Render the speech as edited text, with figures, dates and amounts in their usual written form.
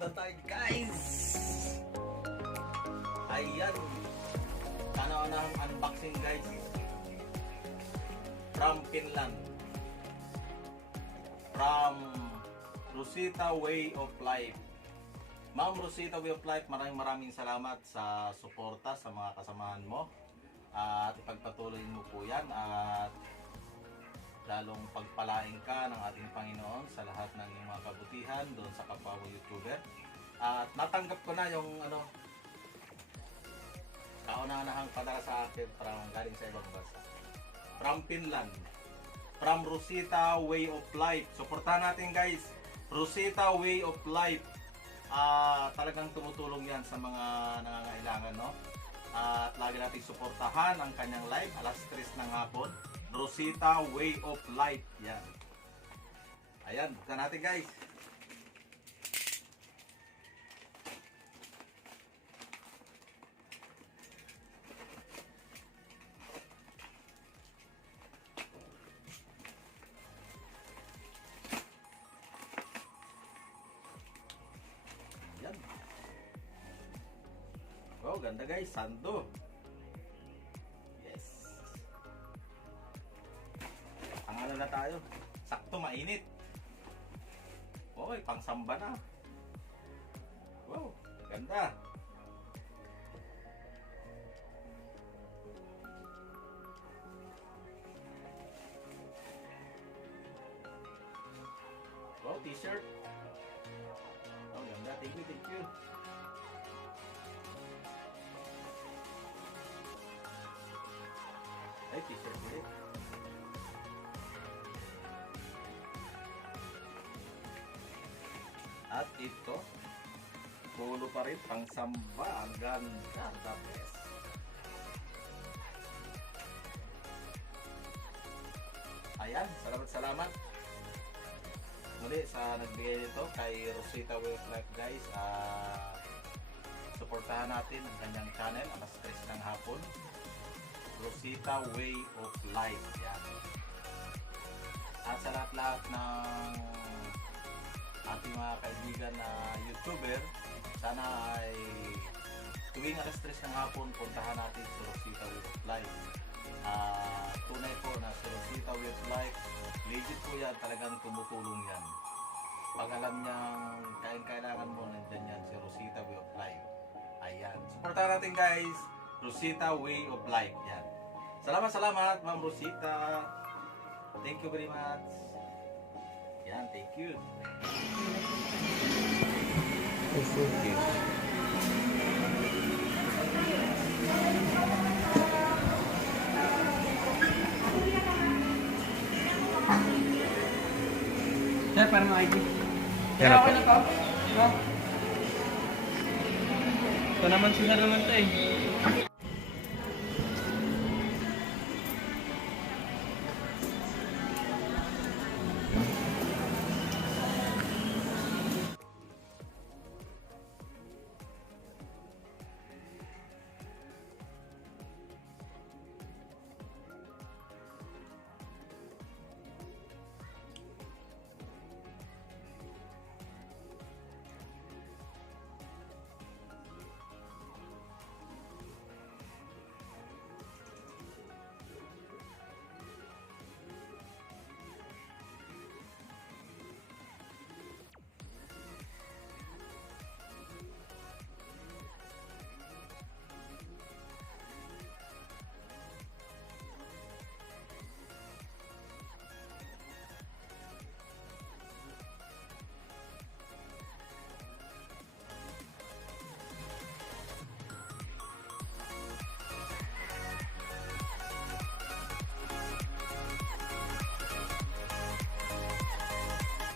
Na tayo guys. Ayan, sana na ang unboxing guys from Finland, from Rosita Way of Life. Ma'am Rosita Way of Life, maraming salamat sa suporta sa mga kasamahan mo, at ipagpatuloy mo po yan at lalong pagpalain ka ng ating Panginoon sa lahat ng iyong mga kabutihan doon sa kapwa mo YouTuber. At natanggap ko na yung kauna-unahang padala sa akin from galing sa ibang bansa. From Finland, from Rosita Way of Life. Suportahan natin guys, Rosita Way of Life. Talagang tumutulong yan sa mga nangangailangan, no? At lagi natin suportahan ang kanyang live alas 3 ng hapon. Rosita Way of Life. Yan. Ayan, buksan natin guys. Ayan. Wow, ganda guys. Sando. Ano na tayo? Sakto, mainit. Oy, pangsamba na. Wow, ganda. Wow, t-shirt. Oh, ganda. Thank you, thank you. Ay, t-shirt ulit. At ito, polo pa rin, pang samba. Ang ganda, the best. Ayan, salamat. Muli sa nagbigay nito kay Rosita Way of Life guys. Suportahan natin ang kanyang channel alas 3 ng hapon. Rosita Way of Life. Yan. At sa lahat ng ating mga kaibigan na YouTuber, sana ay tuwing alas 3 ng hapon puntahan natin si Rosita Way of Life. Tunay po na si Rosita Way of Life, legit po yan, talagang tumutulong yan. Pag alam niyang kailangan mo, nandyan yan si Rosita Way of Life. Ayan, supportahan natin guys, Rosita Way of Life. Yan. Salamat Ma'am Rosita. Thank you very much. Yan, thank you. Okay. Sir, para makikita. Yan Okay na to? Ito naman si Sir naman to eh.